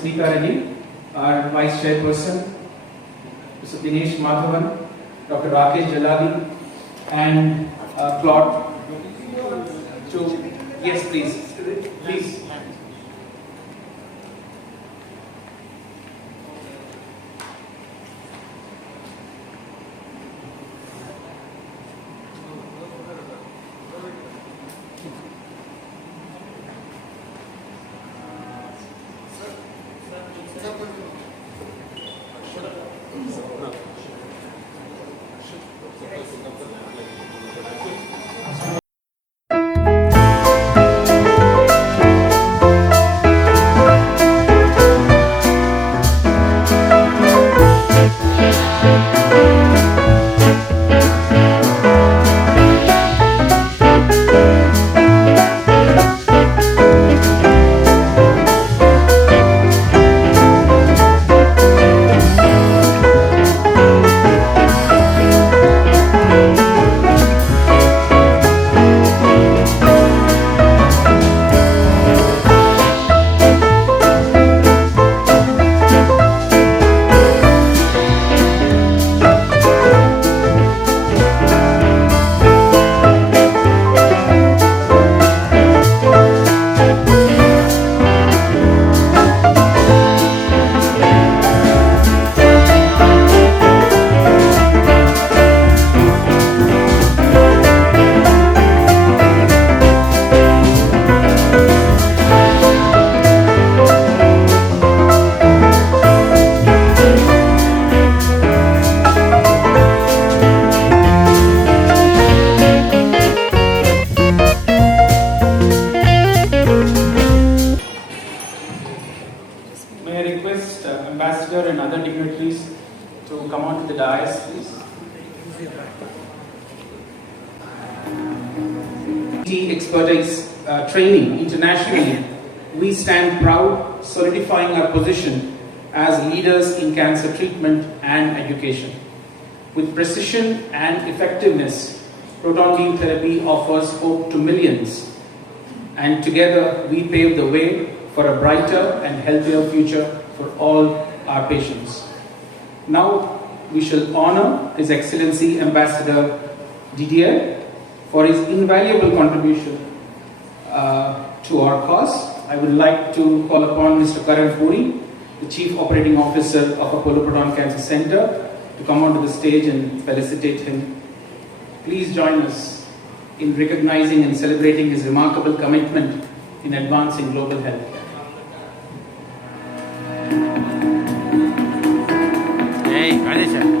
Smita Reddy, our Vice Chairperson, Mr. Dinesh Madhavan, Dr. Rakesh Jalali, and Claude. Yes, please. Please. Ambassador and other dignitaries to come on to the dais, please. Expertise training internationally, we stand proud, solidifying our position as leaders in cancer treatment and education. With precision and effectiveness, proton beam therapy offers hope to millions, and together we pave the way for a brighter and healthier future for all our patients. Now we shall honor His Excellency Ambassador Didier for his invaluable contribution to our cause. I would like to call upon Mr. Karan Puri, the Chief Operating Officer of Apollo Proton Cancer Center, to come onto the stage and felicitate him. Please join us in recognizing and celebrating his remarkable commitment in advancing global health. Hey, Ganesha.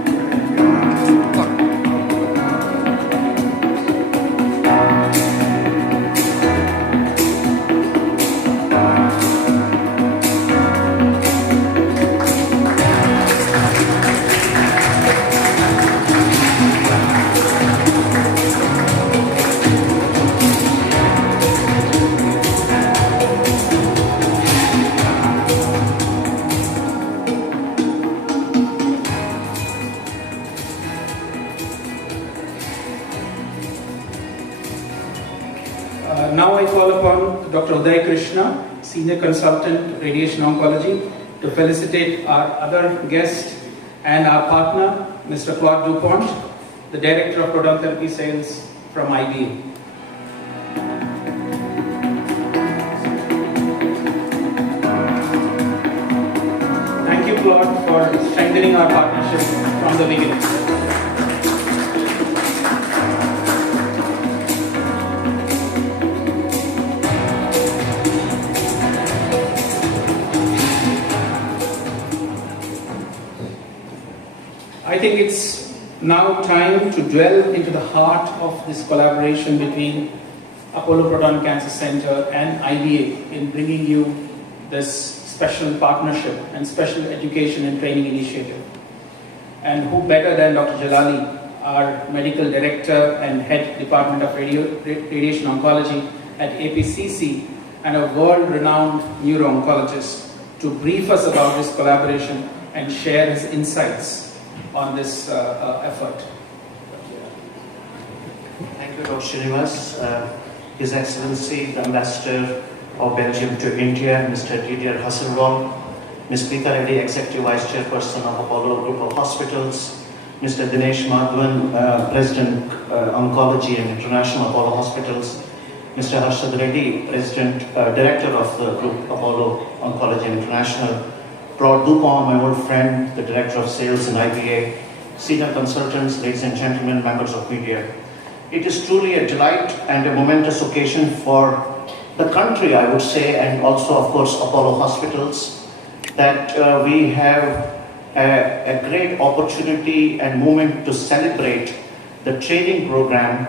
Now I call upon Dr. Uday Krishna, Senior Consultant, Radiation Oncology, to felicitate our other guest and our partner, Mr. Claude Dupont, the Director of Proton Therapy Sales from IBA. Thank you, Claude, for strengthening our partnership from the beginning. I think it's now time to dwell into the heart of this collaboration between Apollo Proton Cancer Center and IBA in bringing you this special partnership and special education and training initiative. And who better than Dr. Jalali, our Medical Director and Head Department of Radiation Oncology at APCC and a world-renowned neuro-oncologist, to brief us about this collaboration and share his insights on this effort. Thank you, Dr. Srinivas. His Excellency, the Ambassador of Belgium to India, Mr. Didier Hasselwang, Ms. Preeta Reddy, Executive Vice Chairperson of Apollo Group of Hospitals, Mr. Dinesh Madhavan, President Oncology and International Apollo Hospitals, Mr. Harshad Reddy, President, Director of the Group Apollo Oncology and International, Claude Dupont, my old friend, the Director of Sales in IBA, senior consultants, ladies and gentlemen, members of media. It is truly a delight and a momentous occasion for the country, I would say, and also, of course, Apollo Hospitals, that we have a great opportunity and moment to celebrate the training program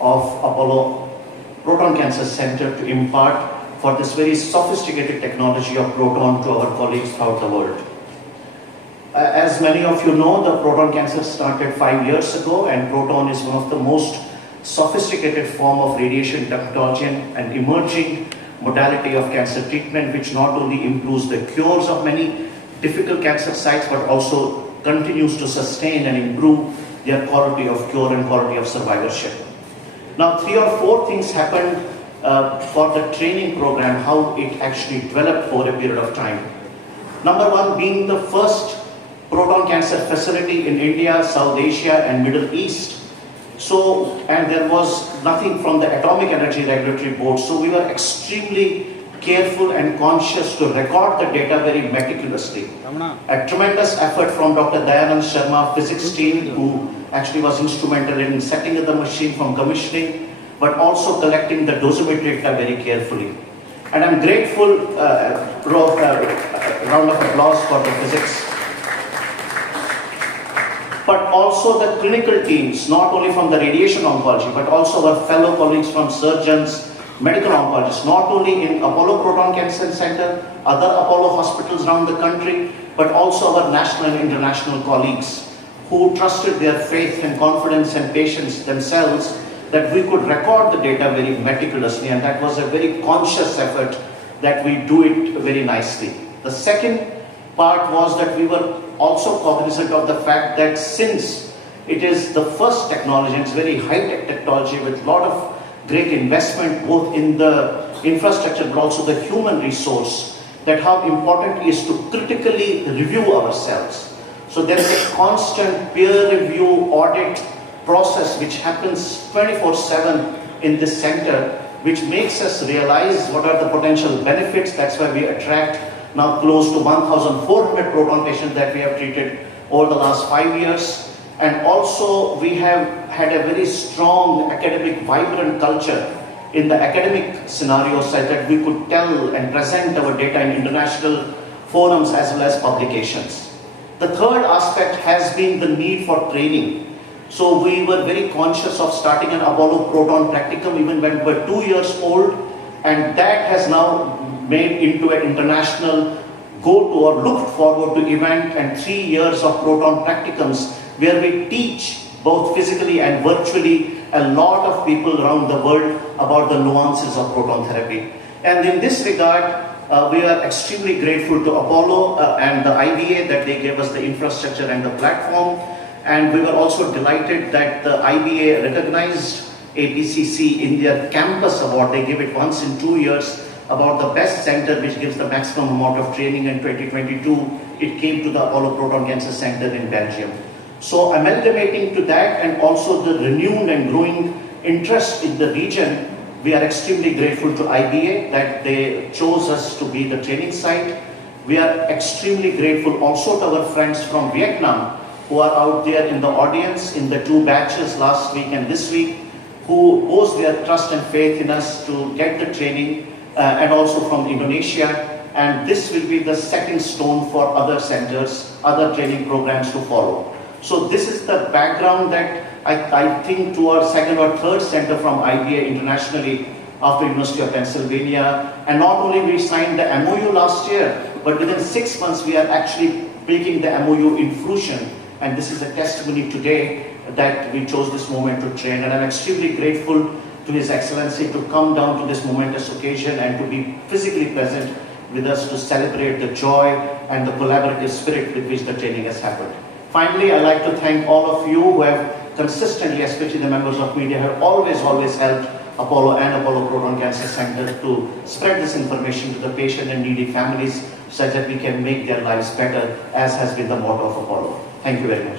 of Apollo Proton Cancer Center to impart for this very sophisticated technology of proton to our colleagues throughout the world. As many of you know, the proton cancer started 5 years ago, and proton is one of the most sophisticated form of radiation technology and emerging modality of cancer treatment, which not only improves the cures of many difficult cancer sites, but also continues to sustain and improve their quality of cure and quality of survivorship. Now, 3 or 4 things happened for the training program, how it actually developed over a period of time. Number 1, being the first proton cancer facility in India, South Asia and Middle East. So, and there was nothing from the Atomic Energy Regulatory Board, so we were extremely careful and conscious to record the data very meticulously. A tremendous effort from Dr. Dayanand Sharma, physics team, who actually was instrumental in setting up the machine from commissioning, but also collecting the dosimetry data very carefully. And I'm grateful, round of applause for the physics. But also the clinical teams, not only from the radiation oncology, but also our fellow colleagues from surgeons, medical oncologists, not only in Apollo Proton Cancer Center, other Apollo hospitals around the country, but also our national and international colleagues who trusted their faith and confidence and patience themselves that we could record the data very meticulously, and that was a very conscious effort that we do it very nicely. The second part was that we were also cognizant of the fact that since it is the first technology, it's very high-tech technology with a lot of great investment both in the infrastructure but also the human resource, that how important it is to critically review ourselves. So there is a constant peer review audit process which happens 24/7 in this center, which makes us realize what are the potential benefits. That's why we attract now close to 1,400 proton patients that we have treated over the last 5 years. And also we have had a very strong academic, vibrant culture in the academic scenario so that we could tell and present our data in international forums as well as publications. The third aspect has been the need for training. So we were very conscious of starting an Apollo Proton Practicum even when we were 2 years old, and that has now made into an international go-to or looked forward to event, and 3 years of proton practicums where we teach both physically and virtually a lot of people around the world about the nuances of proton therapy. And in this regard, we are extremely grateful to Apollo and the IBA that they gave us the infrastructure and the platform. And we were also delighted that the IBA recognized APCC in their campus award. They give it once in 2 years about the best center which gives the maximum amount of training. In 2022, it came to the Apollo Proton Cancer Center in Belgium. So amalgamating to that and also the renewed and growing interest in the region, we are extremely grateful to IBA that they chose us to be the training site. We are extremely grateful also to our friends from Vietnam who are out there in the audience in the 2 batches last week and this week, who posed their trust and faith in us to get the training, and also from Indonesia. And this will be the second stone for other centers, other training programs to follow. So this is the background that I think to our second or third center from IBA internationally after University of Pennsylvania. And not only we signed the MOU last year, but within 6 months we are actually making the MOU in fruition. And this is a testimony today that we chose this moment to train. And I'm extremely grateful to His Excellency to come down to this momentous occasion and to be physically present with us to celebrate the joy and the collaborative spirit with which the training has happened. Finally, I'd like to thank all of you who have consistently, especially the members of media, have always helped Apollo and Apollo Proton Cancer Center to spread this information to the patient and needy families such that we can make their lives better, as has been the motto of Apollo. Thank you very much.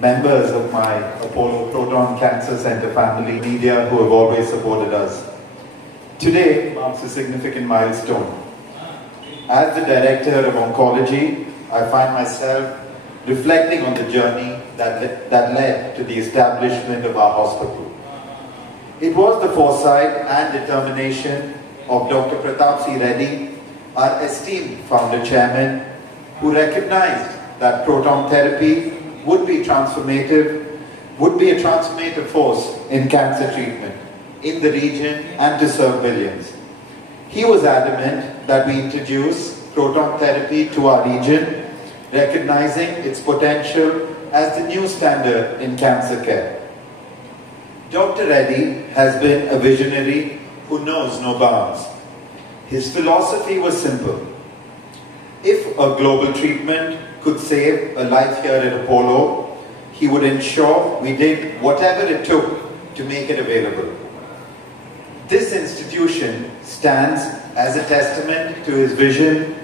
Members of my Apollo Proton Cancer Center family, media who have always supported us. Today marks a significant milestone. As the Director of Oncology, I find myself reflecting on the journey that led to the establishment of our hospital. It was the foresight and determination of Dr. Pratap C. Reddy, our esteemed founder chairman, who recognized that proton therapy would be a transformative force in cancer treatment in the region and to serve billions. He was adamant that we introduce proton therapy to our region, recognizing its potential as the new standard in cancer care. Dr. Reddy has been a visionary who knows no bounds. His philosophy was simple. If a global treatment could save a life here at Apollo, he would ensure we did whatever it took to make it available. This institution stands as a testament to his vision,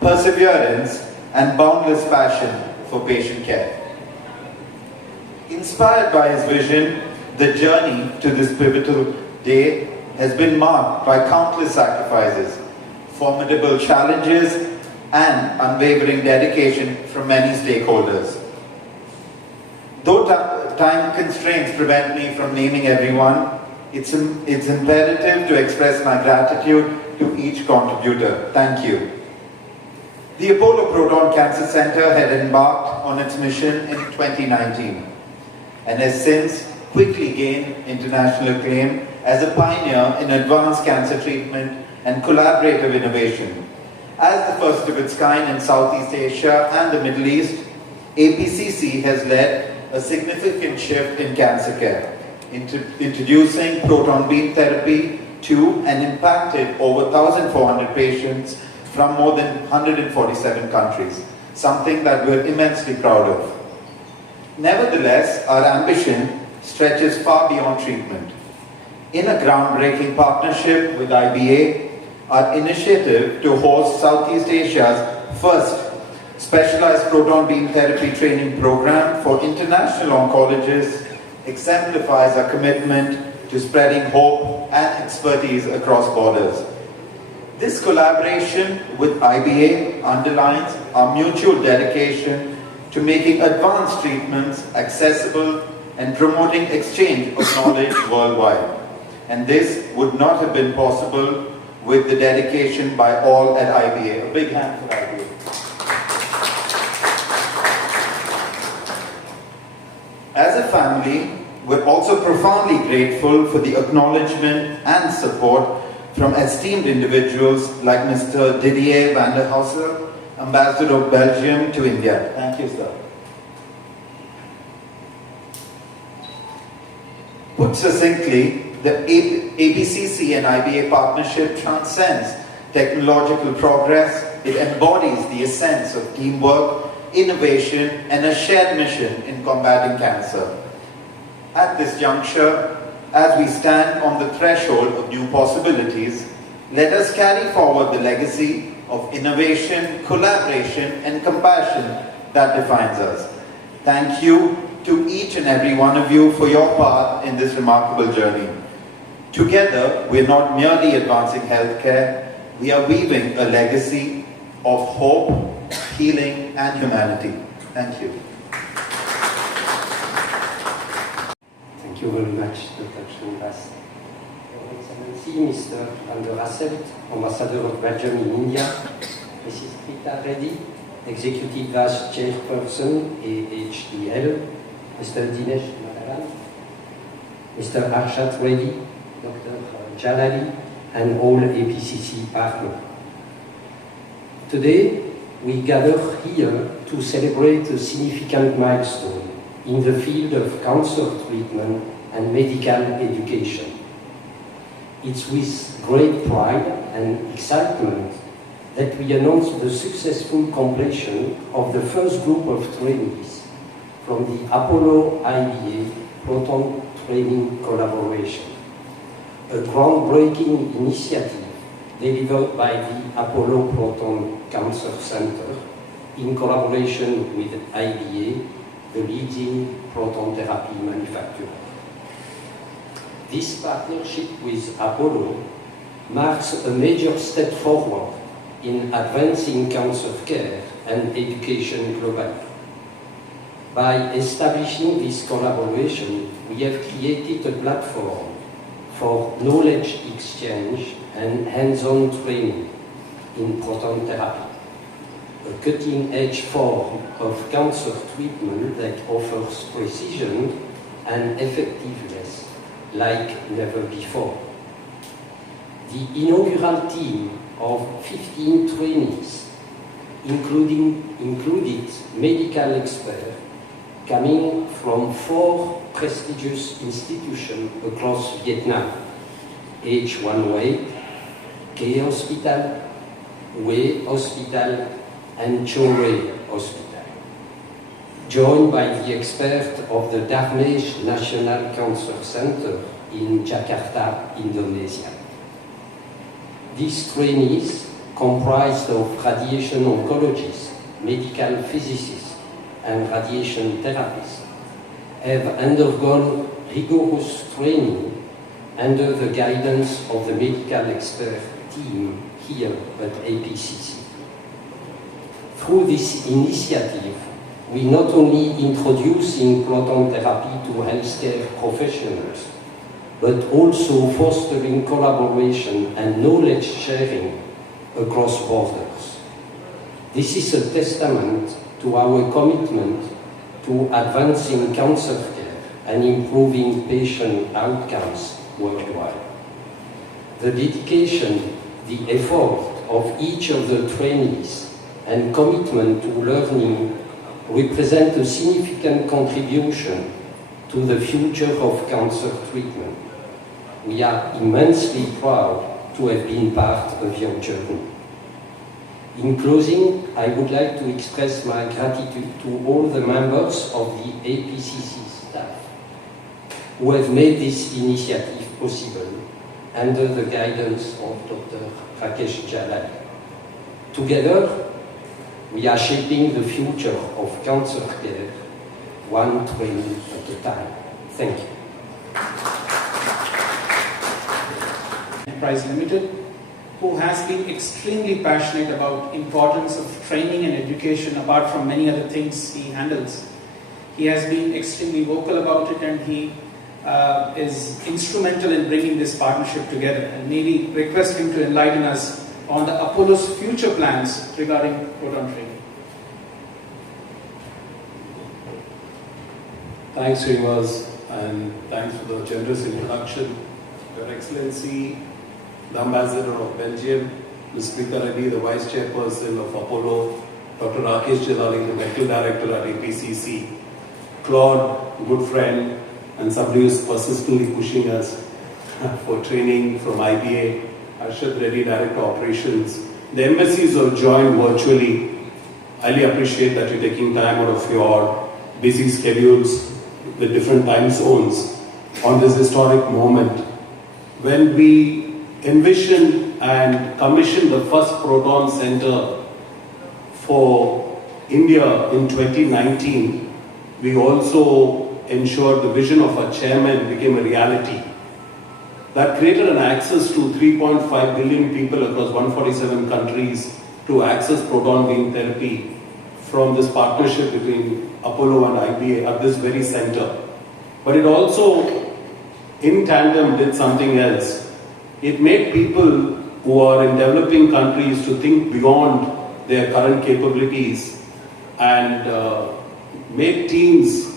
perseverance, and boundless passion for patient care. Inspired by his vision, the journey to this pivotal day has been marked by countless sacrifices, formidable challenges, and unwavering dedication from many stakeholders. Though time constraints prevent me from naming everyone, it's imperative to express my gratitude to each contributor. Thank you. The Apollo Proton Cancer Center had embarked on its mission in 2019 and has since quickly gained international acclaim as a pioneer in advanced cancer treatment and collaborative innovation. As the first of its kind in Southeast Asia and the Middle East, APCC has led a significant shift in cancer care, introducing proton beam therapy to and impacted over 1,400 patients from more than 147 countries, something that we're immensely proud of. Nevertheless, our ambition stretches far beyond treatment. In a groundbreaking partnership with IBA, our initiative to host Southeast Asia's first specialized proton beam therapy training program for international oncologists exemplifies our commitment to spreading hope and expertise across borders. This collaboration with IBA underlines our mutual dedication to making advanced treatments accessible and promoting exchange of knowledge worldwide. And this would not have been possible with the dedication by all at IBA. A big hand for IBA. As a family, we're also profoundly grateful for the acknowledgement and support from esteemed individuals like Mr. Didier van der Haussel, Ambassador of Belgium to India. Thank you, sir. Put succinctly, the APCC and IBA partnership transcends technological progress. It embodies the essence of teamwork, innovation, and a shared mission in combating cancer. At this juncture, as we stand on the threshold of new possibilities, let us carry forward the legacy of innovation, collaboration, and compassion that defines us. Thank you to each and every one of you for your part in this remarkable journey. Together, we're not merely advancing healthcare, we are weaving a legacy of hope, healing, and humanity. Thank you. Thank you very much, Dr. Srinivas. Your Excellency, Mr. Van der Hasselt, Ambassador of Belgium in India, Mrs. Rita Reddy, Executive Vice Chairperson, AHDL, Mr. Dinesh Madaran, Mr. Arshad Reddy, Dr. Jalali, and all APCC partners. Today, we gather here to celebrate a significant milestone in the field of cancer treatment and medical education. It's with great pride and excitement that we announce the successful completion of the first group of trainees from the Apollo IBA Proton Training Collaboration, a groundbreaking initiative delivered by the Apollo Proton Cancer Center in collaboration with IBA, the leading proton therapy manufacturer. This partnership with Apollo marks a major step forward in advancing cancer care and education globally. By establishing this collaboration, we have created a platform for knowledge exchange and hands-on training in proton therapy, a cutting-edge form of cancer treatment that offers precision and effectiveness like never before. The inaugural team of 15 trainees included medical experts coming from 4 prestigious institutions across Vietnam: H1 K Hospital, Hue Hospital, and Cho Rei Hospital, joined by the experts of the Darmesh National Cancer Center in Jakarta, Indonesia. These trainees, comprised of radiation oncologists, medical physicists, and radiation therapists, have undergone rigorous training under the guidance of the medical expert team here at APCC. Through this initiative, we not only introducing proton therapy to healthcare professionals, but also fostering collaboration and knowledge sharing across borders. This is a testament to our commitment to advancing cancer care and improving patient outcomes worldwide. The dedication, the effort of each of the trainees and commitment to learning represent a significant contribution to the future of cancer treatment. We are immensely proud to have been part of your journey. In closing, I would like to express my gratitude to all the members of the APCC staff who have made this initiative possible under the guidance of Dr. Rakesh Jalali. Together, we are shaping the future of cancer care, one trainee at a time. Thank you. Enterprise Limited, who has been extremely passionate about importance of training and education apart from many other things he handles. He has been extremely vocal about it, and he is instrumental in bringing this partnership together. And maybe request him to enlighten us on the Apollo's future plans regarding proton training. Thanks, Srinivas, and thanks for the generous introduction. Your Excellency, the Ambassador of Belgium, Ms. Prita Reddy, the Vice Chairperson of Apollo, Dr. Rakesh Jalali, the Medical Director at APCC, Claude, good friend, and somebody who's persistently pushing us for training from IBA, Arshad Reddy, Director of Operations. The embassies have joined virtually. Highly appreciate that you're taking time out of your busy schedules with different time zones on this historic moment. When we envisioned and commissioned the first Proton Center for India in 2019, we also ensured the vision of our chairman became a reality. That created an access to 3.5 billion people across 147 countries to access proton beam therapy from this partnership between Apollo and IBA at this very center. But it also, in tandem, did something else. It made people who are in developing countries to think beyond their current capabilities and made teams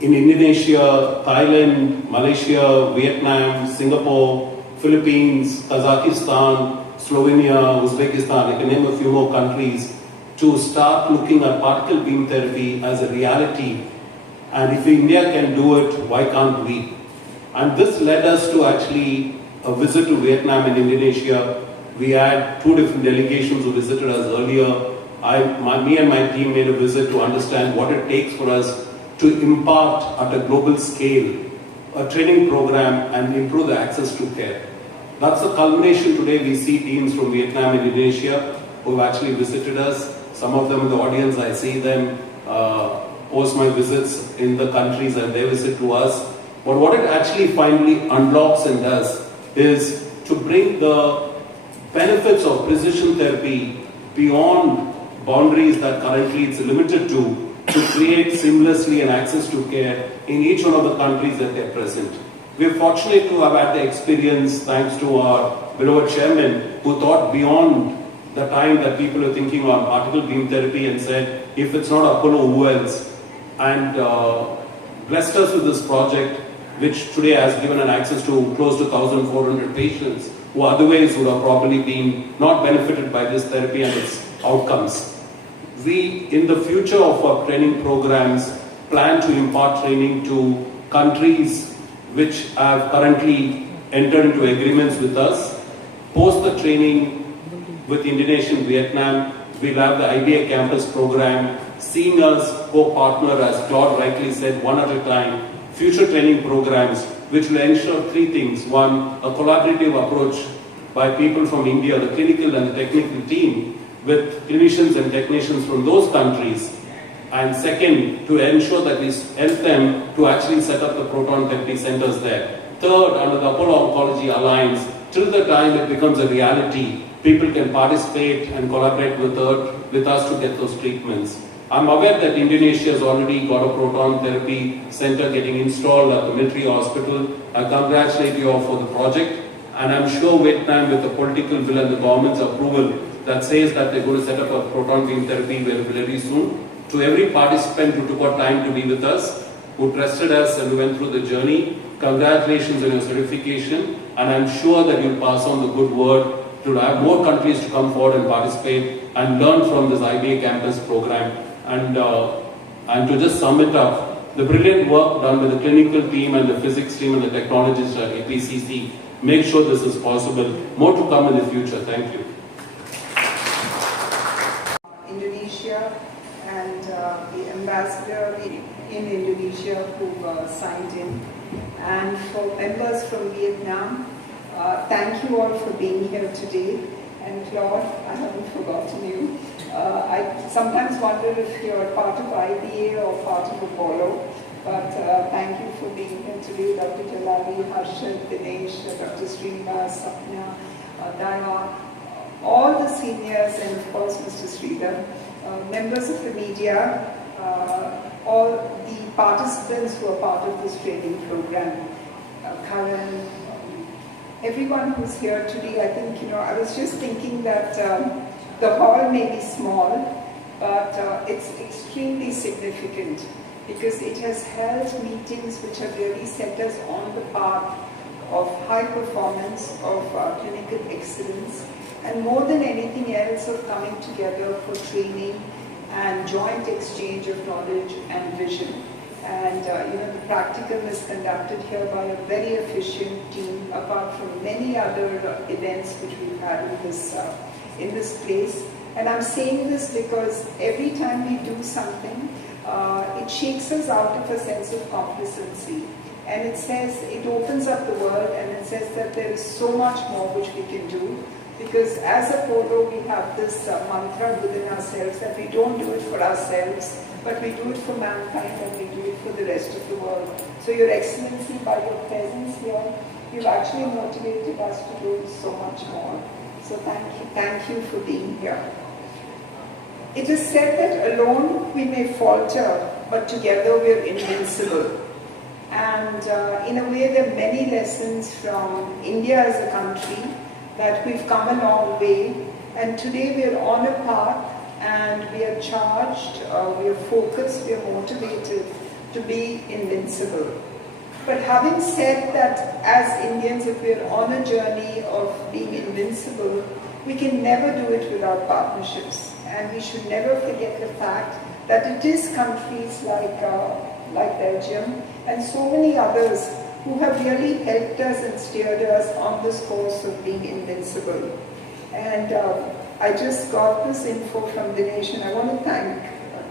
in Indonesia, Thailand, Malaysia, Vietnam, Singapore, Philippines, Kazakhstan, Slovenia, Uzbekistan, I can name a few more countries, to start looking at particle beam therapy as a reality. And if India can do it, why can't we? And this led us to actually a visit to Vietnam and Indonesia. We had 2 different delegations who visited us earlier. Me and my team made a visit to understand what it takes for us to impart at a global scale a training program and improve the access to care. That's the culmination. Today we see teams from Vietnam and Indonesia who have actually visited us. Some of them in the audience, I see them post my visits in the countries and they visit to us. But what it actually finally unlocks and does is to bring the benefits of precision therapy beyond boundaries that currently it's limited to create seamlessly and access to care in each one of the countries that they're present. We're fortunate to have had the experience thanks to our beloved chairman who thought beyond the time that people are thinking on particle beam therapy and said, if it's not Apollo, who else? And blessed us with this project, which today has given an access to close to 1,400 patients who otherwise would have probably been not benefited by this therapy and its outcomes. We, in the future of our training programs, plan to impart training to countries which have currently entered into agreements with us. Post the training with Indonesia and Vietnam, we'll have the IBA campus program, seeing us co-partner, as Claude rightly said, one at a time, future training programs, which will ensure three things. One, a collaborative approach by people from India, the clinical and the technical team, with clinicians and technicians from those countries. And second, to ensure that we help them to actually set up the proton therapy centers there. Third, under the Apollo Oncology Alliance, till the time it becomes a reality, people can participate and collaborate with us to get those treatments. I'm aware that Indonesia has already got a proton therapy center getting installed at the military hospital. I congratulate you all for the project. And I'm sure Vietnam, with the political will and the government's approval that says that they're going to set up a proton beam therapy very soon. To every participant who took our time to be with us, who trusted us and who went through the journey, congratulations on your certification. And I'm sure that you'll pass on the good word to have more countries to come forward and participate and learn from this IBA campus program. And to just sum it up, the brilliant work done by the clinical team and the physics team and the technologists at APCC make sure this is possible. More to come in the future. Thank you. Indonesia and the ambassador in Indonesia who signed in, and for members from Vietnam, thank you all for being here today. And Claude, I haven't forgotten you. I sometimes wonder if you're part of IBA or part of Apollo, but thank you for being here today. Dr. Jalali, Harshad, Dinesh, Dr. Srinivas, Sapna, Daya, all the seniors, and of course Mr. Sridhar, members of the media, all the participants who are part of this training program, Karan, everyone who's here today. I think, I was just thinking that the hall may be small, but it's extremely significant because it has held meetings which have really set us on the path of high performance, of clinical excellence, and more than anything else of coming together for training and joint exchange of knowledge and vision. And the practicum is conducted here by a very efficient team, apart from many other events which we've had in this place. And I'm saying this because every time we do something, it shakes us out of a sense of complacency. And it says, it opens up the world, and it says that there is so much more which we can do. Because as Apollo, we have this mantra within ourselves that we don't do it for ourselves, but we do it for mankind and we do it for the rest of the world. So Your Excellency, by your presence here, you've actually motivated us to do so much more. So thank you for being here. It is said that alone we may falter, but together we are invincible. And in a way, there are many lessons from India as a country that we've come a long way, and today we are on a path and we are charged, we are focused, we are motivated to be invincible. But having said that, as Indians, if we are on a journey of being invincible, we can never do it without partnerships. And we should never forget the fact that it is countries like Belgium and so many others who have really helped us and steered us on this course of being invincible. And I just got this info from Dinesh, and I want to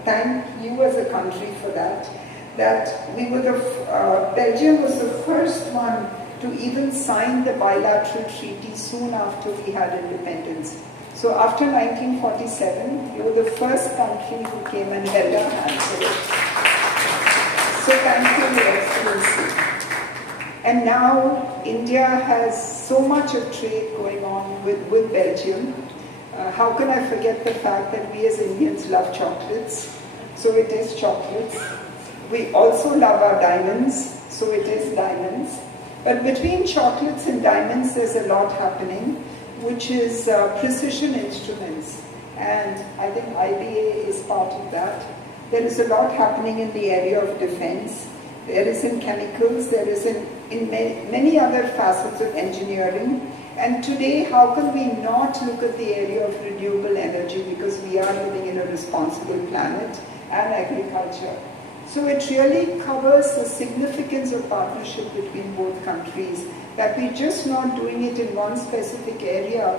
thank you as a country for that. That we were Belgium was the first one to even sign the bilateral treaty soon after we had independence. So after 1947, you were the first country who came and held our hands for it. So thank you, Your Excellency. And now India has so much of trade going on with Belgium. How can I forget the fact that we as Indians love chocolates? So it is chocolates. We also love our diamonds, so it is diamonds. But between chocolates and diamonds, there's a lot happening, which is precision instruments. And I think IBA is part of that. There is a lot happening in the area of defense. There is in chemicals, there is in many other facets of engineering. And today, how can we not look at the area of renewable energy, because we are living in a responsible planet, and agriculture. So it really covers the significance of partnership between both countries, that we're just not doing it in one specific area,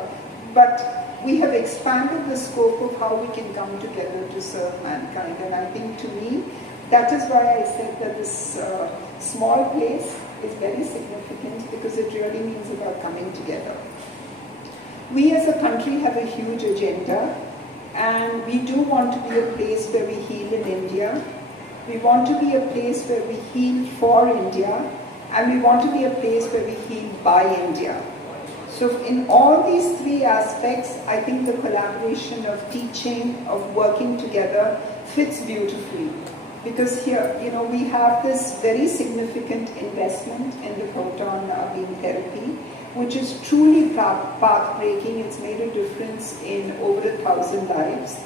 but we have expanded the scope of how we can come together to serve mankind. And I think, to me, that is why I said that this small place is very significant, because it really means about coming together. We as a country have a huge agenda, and we do want to be a place where we heal in India. We want to be a place where we heal for India, and we want to be a place where we heal by India. So in all these three aspects, I think the collaboration of teaching, of working together fits beautifully. Because here, we have this very significant investment in the proton beam therapy, which is truly path-breaking. It's made a difference in over 1,000 lives.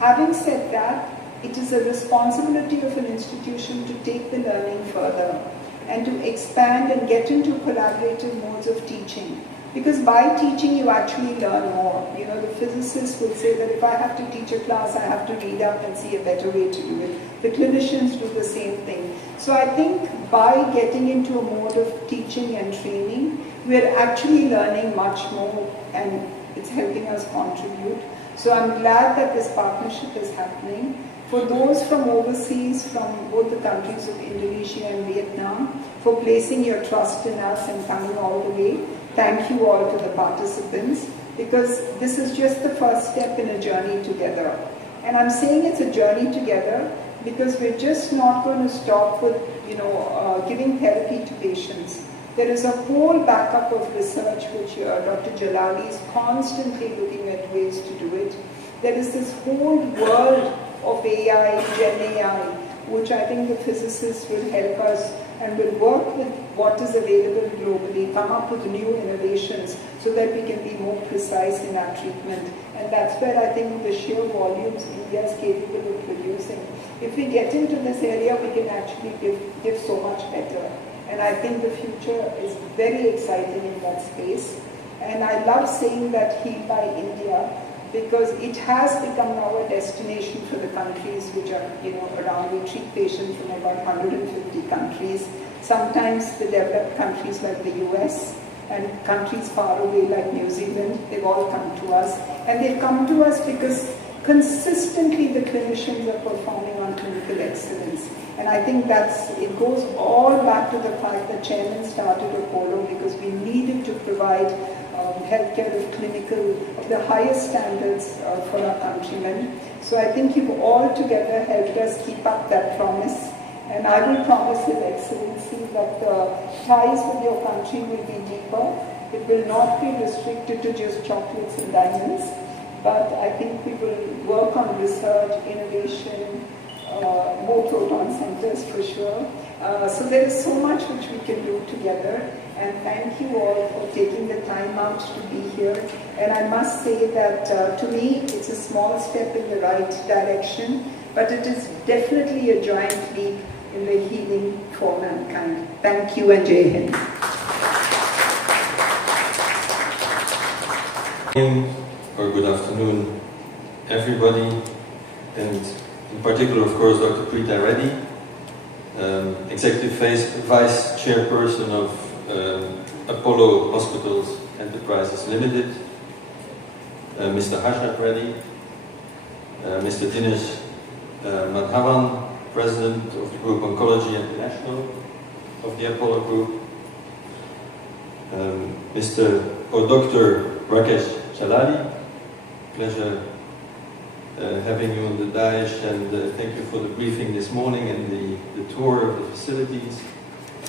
Having said that, it is a responsibility of an institution to take the learning further and to expand and get into collaborative modes of teaching. Because by teaching, you actually learn more. The physicists will say that if I have to teach a class, I have to read up and see a better way to do it. The clinicians do the same thing. So I think by getting into a mode of teaching and training, we're actually learning much more, and it's helping us contribute. So I'm glad that this partnership is happening. For those from overseas, from both the countries of Indonesia and Vietnam, for placing your trust in us and coming all the way, thank you all to the participants, because this is just the first step in a journey together. And I'm saying it's a journey together because we're just not going to stop with, giving therapy to patients. There is a whole backup of research which Dr. Jalali is constantly looking at ways to do it. There is this whole world of AI, Gen AI, which I think the physicists will help us and will work with what is available globally, come up with new innovations so that we can be more precise in our treatment. And that's where I think the sheer volumes India is capable of producing. If we get into this area, we can actually give so much better. And I think the future is very exciting in that space. And I love saying that Heal by India, because it has become now a destination for the countries which are, around. We treat patients from about 150 countries. Sometimes the developed countries like the US and countries far away like New Zealand, they've all come to us. And they've come to us because consistently the clinicians are performing on clinical excellence. And I think it goes all back to the fact that Chairman started Apollo because we needed to provide healthcare of the highest standards for our countrymen. So I think you've all together helped us keep up that promise. And I will promise His Excellency that the ties with your country will be deeper. It will not be restricted to just chocolates and diamonds. But I think we will work on research, innovation, more proton centers for sure. So there is so much which we can do together. And thank you all for taking the time out to be here. And I must say that to me, it's a small step in the right direction, but it is definitely a giant leap in the healing for mankind. Thank you, and Jai Hind. Or good afternoon, everybody, and in particular, of course, Dr. Preeta Reddy, Executive Vice Chairperson of Apollo Hospitals Enterprises Limited, Mr. Harshad Reddy, Mr. Dinesh Madhavan, President of the Group Oncology International of the Apollo Group, Dr. Rakesh Chalali. Pleasure having you on the dais, and thank you for the briefing this morning and the tour of the facilities.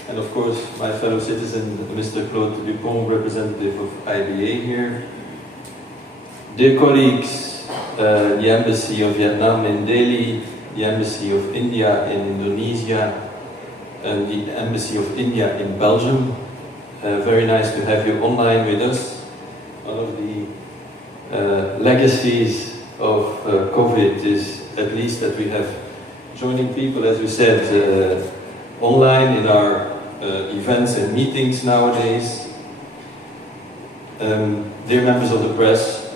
And of course, my fellow citizen, Mr. Claude Dupont, representative of IBA here. Dear colleagues, the Embassy of Vietnam in Delhi, the Embassy of India in Indonesia, and the Embassy of India in Belgium. Very nice to have you online with us. One of the legacies of COVID is at least that we have joining people, as we said, online in our events and meetings nowadays. Dear members of the press,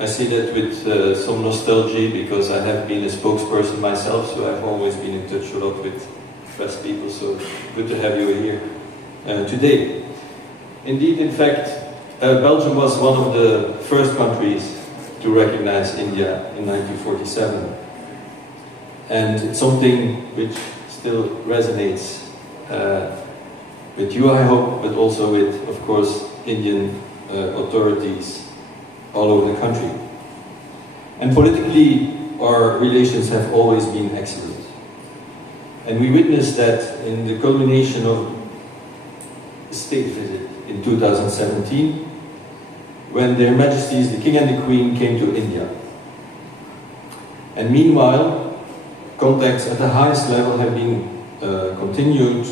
I see that with some nostalgia because I have been a spokesperson myself, so I've always been in touch a lot with press people, so good to have you here today. Indeed, in fact, Belgium was one of the first countries to recognize India in 1947. And it's something which still resonates with you, I hope, but also with, of course, Indian authorities all over the country. And politically, our relations have always been excellent. And we witnessed that in the culmination of the state visit in 2017, when Their Majesties, the King and the Queen, came to India. And meanwhile, contacts at the highest level have been continued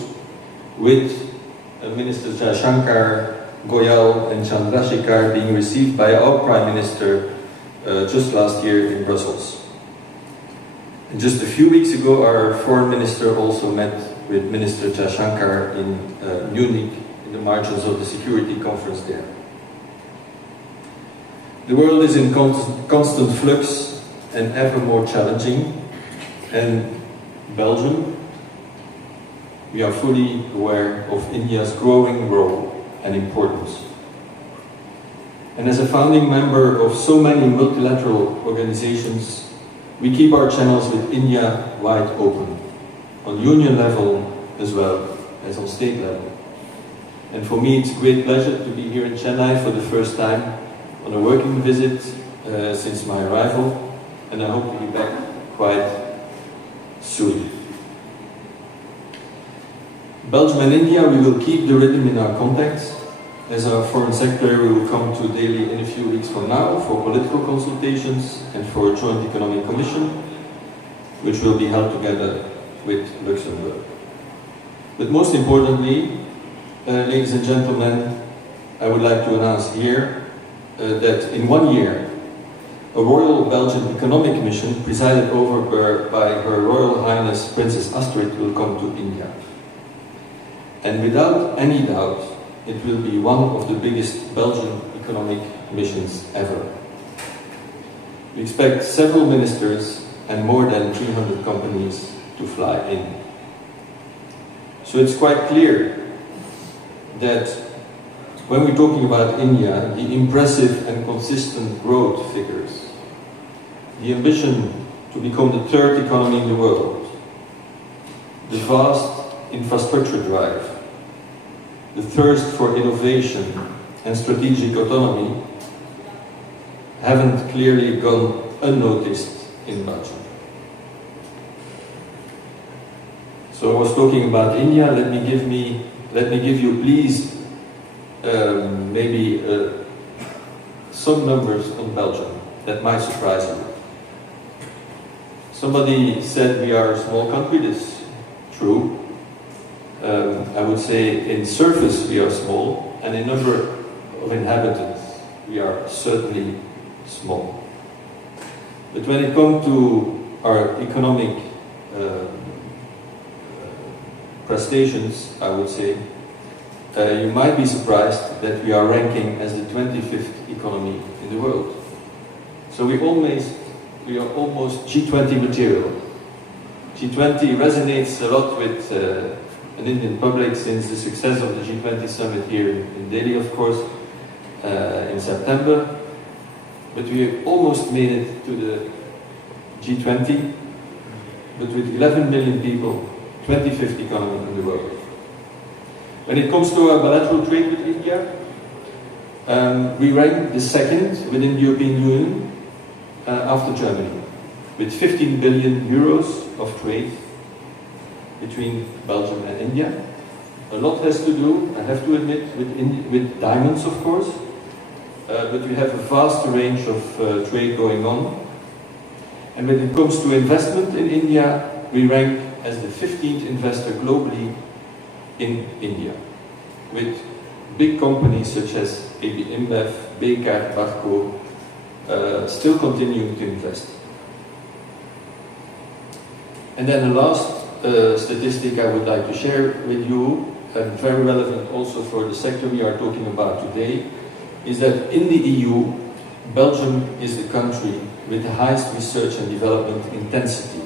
with Minister Jaishankar, Goyal and Chandrasekhar being received by our Prime Minister just last year in Brussels. And just a few weeks ago, our Foreign Minister also met with Minister Jaishankar in Munich in the margins of the security conference there. The world is in constant flux and ever more challenging, and Belgium, we are fully aware of India's growing role and importance. And as a founding member of so many multilateral organizations, we keep our channels with India wide open, on union level as well as on state level. And for me, it's a great pleasure to be here in Chennai for the first time on a working visit since my arrival, and I hope to be back quite soon. Belgium and India, we will keep the rhythm in our contacts. As our Foreign Secretary, we will come to Delhi in a few weeks from now for political consultations and for a joint economic commission, which will be held together with Luxembourg. But most importantly, ladies and gentlemen, I would like to announce here that in 1 year, a Royal Belgian Economic Mission presided over by Her Royal Highness Princess Astrid will come to India. And without any doubt, it will be one of the biggest Belgian economic missions ever. We expect several ministers and more than 300 companies to fly in. So it's quite clear that when we're talking about India, the impressive and consistent growth figures, the ambition to become the third economy in the world, the vast infrastructure drive, the thirst for innovation and strategic autonomy haven't clearly gone unnoticed in Belgium. So I was talking about India. Let me give you, please, maybe some numbers on Belgium that might surprise you. Somebody said we are a small country. That's true. I would say in surface we are small, and in number of inhabitants we are certainly small. But when it comes to our economic prestations, I would say, you might be surprised that we are ranking as the 25th economy in the world. So we are almost G20 material. G20 resonates a lot with an Indian public since the success of the G20 summit here in Delhi, of course, in September. But we almost made it to the G20, but with 11 million people, 25th economy in the world. When it comes to our bilateral trade with India, we rank the second within the European Union after Germany, with 15 billion euros of trade between Belgium and India. A lot has to do, I have to admit, with diamonds, of course, but we have a vast range of trade going on. And when it comes to investment in India, we rank as the 15th investor globally in India, with big companies such as AB InBev, Baker, Barco, still continuing to invest. And then the last statistic I would like to share with you, and very relevant also for the sector we are talking about today, is that in the EU, Belgium is the country with the highest research and development intensity.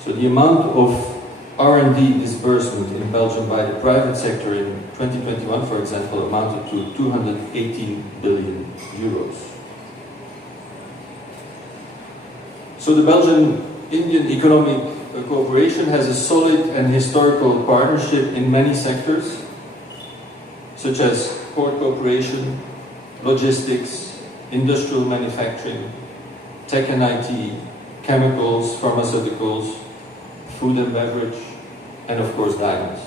So the amount of R&D disbursement in Belgium by the private sector in 2021, for example, amounted to 218 billion euros. So the Belgian-Indian economic cooperation has a solid and historical partnership in many sectors, such as port cooperation, logistics, industrial manufacturing, tech and IT, chemicals, pharmaceuticals, food and beverage, and of course diamonds.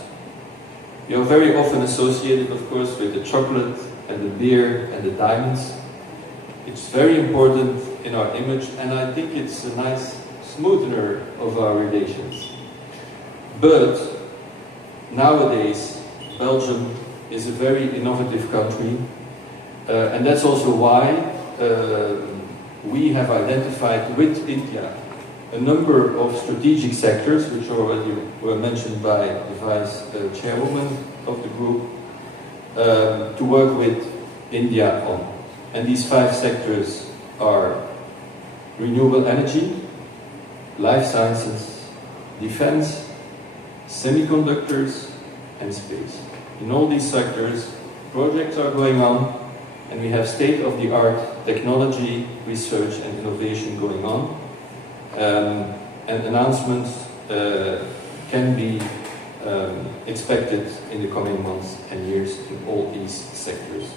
We are very often associated, of course, with the chocolate and the beer and the diamonds. It's very important in our image, and I think it's a nice smoother of our relations. But nowadays, Belgium is a very innovative country, and that's also why we have identified with India a number of strategic sectors, which already were mentioned by the Vice Chairwoman of the group, to work with India on. And these 5 sectors are renewable energy, life sciences, defense, semiconductors, and space. In all these sectors, projects are going on, and we have state-of-the-art technology, research, and innovation going on. And announcements can be expected in the coming months and years in all these sectors.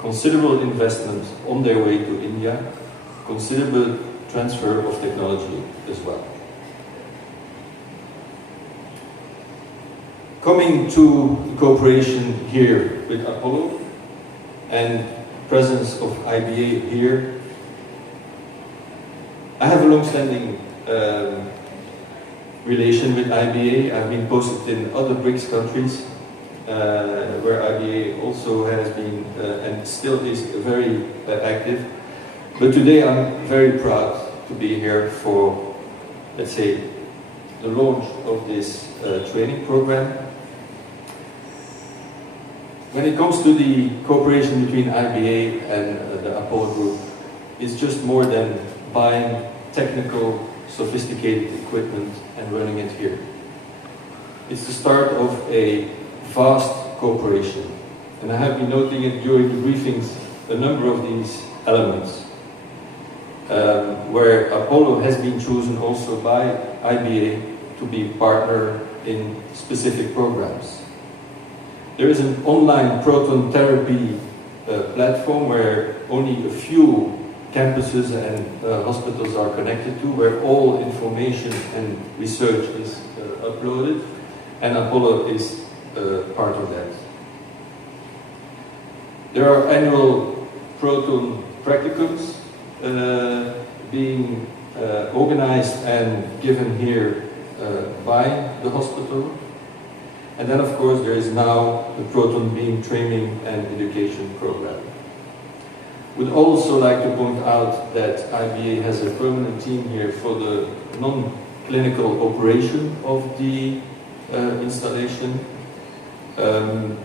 Considerable investment on their way to India, considerable transfer of technology as well. Coming to the cooperation here with Apollo and presence of IBA here, I have a long-standing relation with IBA. I've been posted in other BRICS countries where IBA also has been and still is very active. But today I'm very proud to be here for, let's say, the launch of this training program. When it comes to the cooperation between IBA and the Apollo Group, it's just more than buying technical, sophisticated equipment and running it here. It's the start of a vast cooperation. And I have been noting it during the briefings, a number of these elements, where Apollo has been chosen also by IBA to be partner in specific programs. There is an online proton therapy platform where only a few campuses and hospitals are connected to, where all information and research is uploaded, and Apollo is part of that. There are annual proton practicums being organized and given here by the hospital. And then, of course, there is now the proton beam training and education program. Would also like to point out that IBA has a permanent team here for the non-clinical operation of the installation, and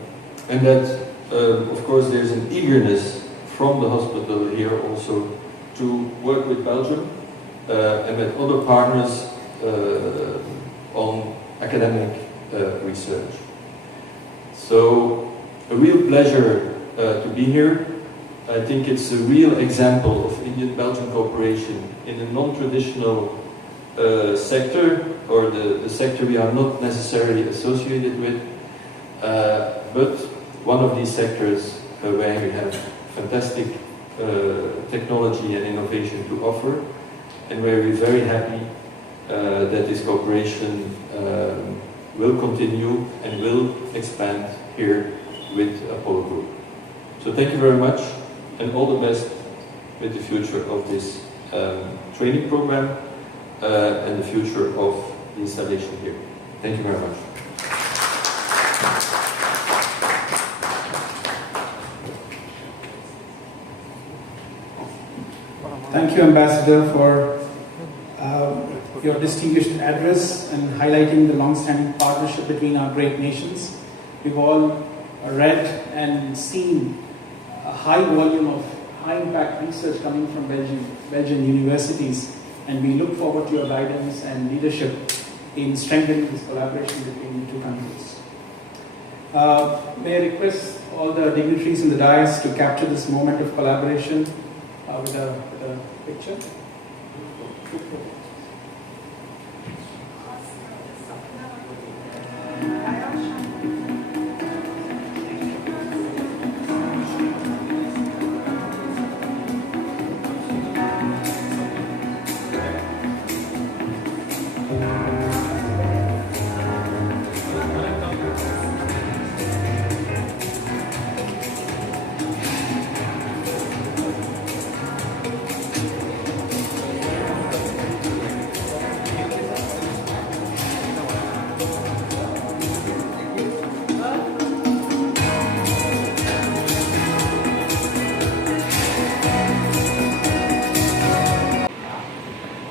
that, of course, there's an eagerness from the hospital here also to work with Belgium and with other partners on academic research. So, a real pleasure to be here. I think it's a real example of Indian-Belgian cooperation in a non-traditional sector, or the sector we are not necessarily associated with. But one of these sectors where we have fantastic technology and innovation to offer, and where we're very happy that this cooperation will continue and will expand here with Apollo Group. So thank you very much, and all the best with the future of this training program and the future of the installation here. Thank you very much. Thank you, Ambassador, for your distinguished address and highlighting the long-standing partnership between our great nations. We've all read and seen a high volume of high-impact research coming from Belgian universities, and we look forward to your guidance and leadership in strengthening this collaboration between the two countries. May I request all the dignitaries in the dais to capture this moment of collaboration with a picture.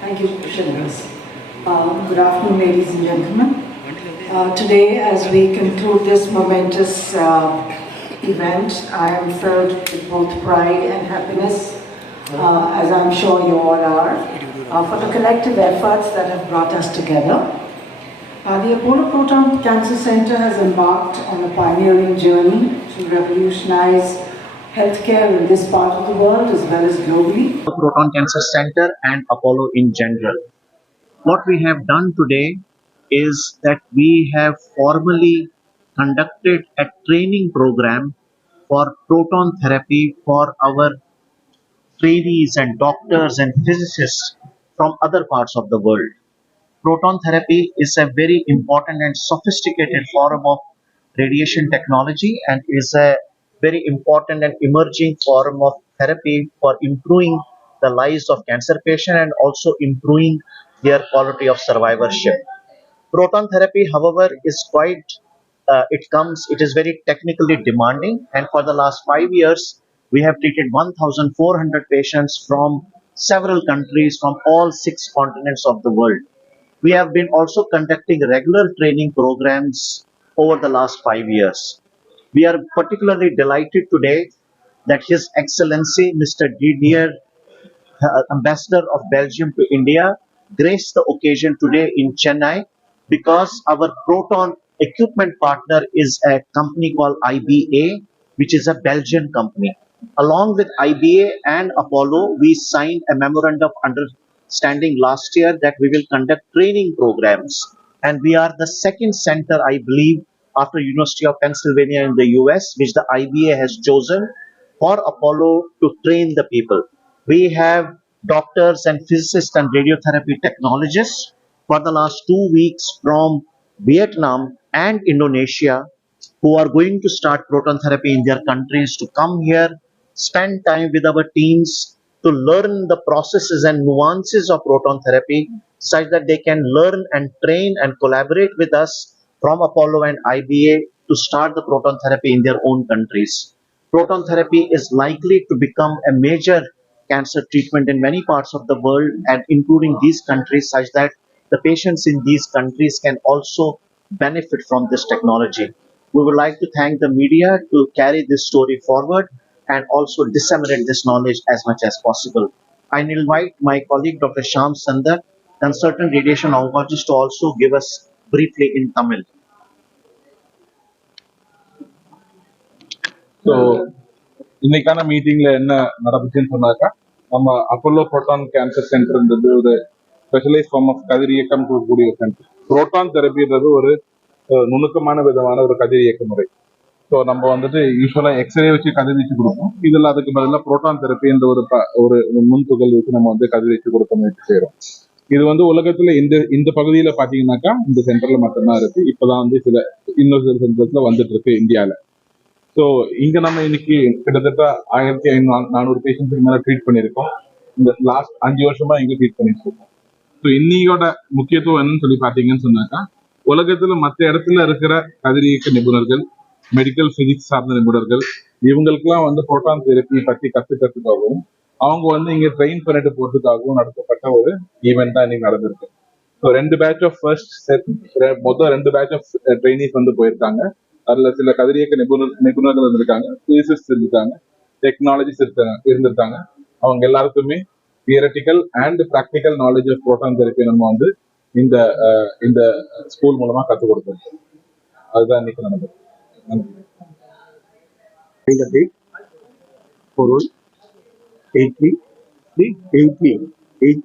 Thank you, Shanghas. Good afternoon, ladies and gentlemen. Today, as we conclude this momentous event, I am filled with both pride and happiness, as I'm sure you all are, for the collective efforts that have brought us together. The Apollo Proton Cancer Center has embarked on a pioneering journey to revolutionize healthcare in this part of the world as well as globally. The Proton Cancer Center and Apollo in general. What we have done today is that we have formally conducted a training program for proton therapy for our trainees and doctors and physicists from other parts of the world. Proton therapy is a very important and sophisticated form of radiation technology and is a very important and emerging form of therapy for improving the lives of cancer patients and also improving their quality of survivorship. Proton therapy, however, is it is very technically demanding, and for the last 5 years, we have treated 1,400 patients from several countries from all 6 continents of the world. We have been also conducting regular training programs over the last 5 years. We are particularly delighted today that His Excellency Mr. Didier, Ambassador of Belgium to India, graced the occasion today in Chennai because our proton equipment partner is a company called IBA, which is a Belgian company. Along with IBA and Apollo, we signed a memorandum of understanding last year that we will conduct training programs. And we are the second center, I believe, after University of Pennsylvania in the US, which the IBA has chosen for Apollo to train the people. We have doctors and physicists and radiotherapy technologists for the last 2 weeks from Vietnam and Indonesia who are going to start proton therapy in their countries to come here, spend time with our teams to learn the processes and nuances of proton therapy such that they can learn and train and collaborate with us from Apollo and IBA to start the proton therapy in their own countries. Proton therapy is likely to become a major cancer treatment in many parts of the world and including these countries such that the patients in these countries can also benefit from this technology. We would like to thank the media to carry this story forward and also disseminate this knowledge as much as possible. I invite my colleague Dr. Shyam Sundar, consultant radiation oncologist, to also give us briefly in Tamil. So, இன்னைக்கான மீட்டிங்ல என்ன நடந்துச்சுன்னு சொன்னாக்கா, நம்ம Apollo proton cancer சென்டர்ன்றது ஒரு specialise form of கதிரியக்கம் கூடிய centre. Proton தெரப்பின்றது ஒரு நுணுக்கமான விதமான ஒரு கதிர் இயக்க முறை. ஸோ நம்ம வந்துட்டு யூஸ்வலா எக்ஸ்ரே வச்சு கதிர்வீச்சு கொடுப்போம். இதுல அதுக்கு பதிலாக புரோட்டான் தெரப்பி என்ற ஒரு நுண் துகள் வச்சு நம்ம வந்து கதிர்வீச்சு கொடுக்க முயற்சி செய்யறோம். இது வந்து உலகத்துல இந்த பகுதியில பாத்தீங்கன்னாக்கா இந்த சென்டர்ல மட்டும்தான் இருக்கு. இப்பதான் வந்து இன்னொரு சில சென்டர்ஸ்ல வந்துட்டு இருக்கு இந்தியால. ஸோ இங்க நம்ம இன்னைக்கு கிட்டத்தட்ட 1400 பேஷண்ட்ஸுக்கு மேல ட்ரீட் பண்ணியிருக்கோம். இந்த லாஸ்ட் 5 வருஷமா இங்க ட்ரீட் பண்ணிட்டு இருக்கோம். ஸோ இன்னையோட முக்கியத்துவம் என்னன்னு சொல்லி பாத்தீங்கன்னு சொன்னாக்கா, உலகத்துல மற்ற இடத்துல இருக்கிற கதிரியக்க நிபுணர்கள், மெடிக்கல் பிசிக்ஸ் சார்ந்த நிபுணர்கள், இவங்களுக்குலாம் வந்து புரோட்டான் தெரப்பி பத்தி கத்துக்கிறதுக்காகவும் அவங்க வந்து இங்க ட்ரெயின் பண்ணிட்டு போறதுக்காகவும் நடத்தப்பட்ட ஒரு ஈவெண்ட் தான் இன்னைக்கு நடந்திருக்கு. So 2 batch of first set, மொத்தம் 2 பேட்ச் ஆஃப் ட்ரைனிஸ் வந்து போயிருக்காங்க. அதுல சில கதிரியக்க நிபுணர்கள் இருந்திருக்காங்க, பிசிசிஸ்ட் இருந்திருக்காங்க, டெக்னாலஜிஸ்ட் இருந்திருக்காங்க. அவங்க எல்லாருக்குமே theoretical and practical knowledge of proton therapy நம்ம வந்து இந்த ஸ்கூல் மூலமா கற்றுக் கொடுத்தோம். அதுதான் இன்னைக்கு நடந்தது. நன்றி. 4183388